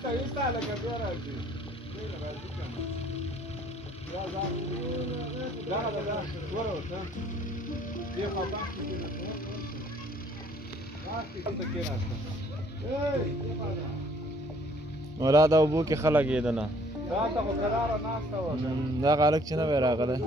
Está la carrera aquí. ولا دا وبو کې خلک یې دنه دا ته خو قراره ناسته وه دا هلک چې نه وی راغلی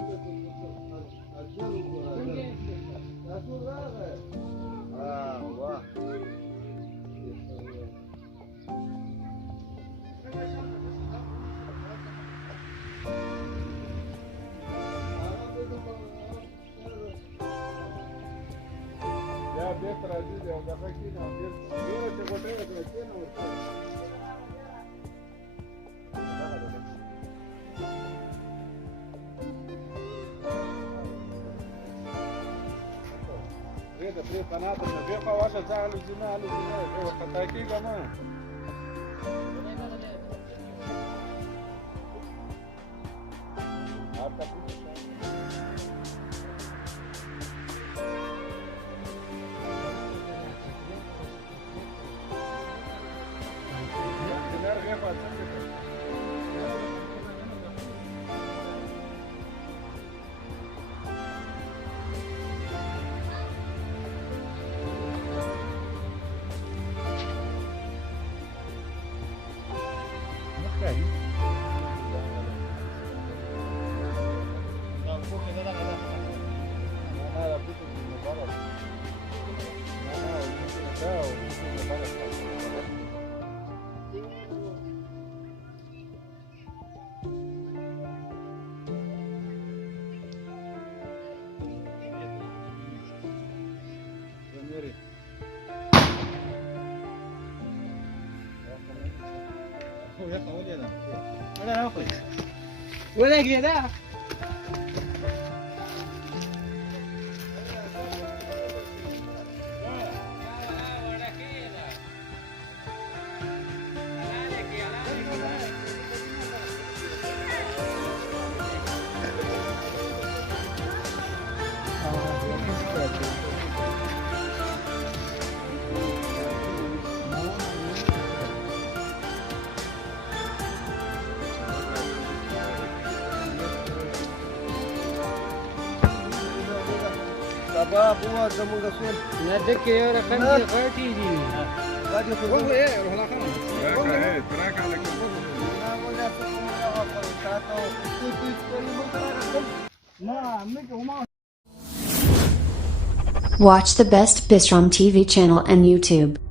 یا بیرته راځي او دغه کېنه ډېره چې غوټۍ وکړه کېنه ورته پرې پناه ته بیا خوا واشه ځه الوځي نه ورخطا کېږه نه ولا كده باب هو زموږ سول نه دکې یو رقم دی غټي دي غټي خو وګوره یې روح الله خان تراک علیکم Watch the best Bistrom TV channel and YouTube.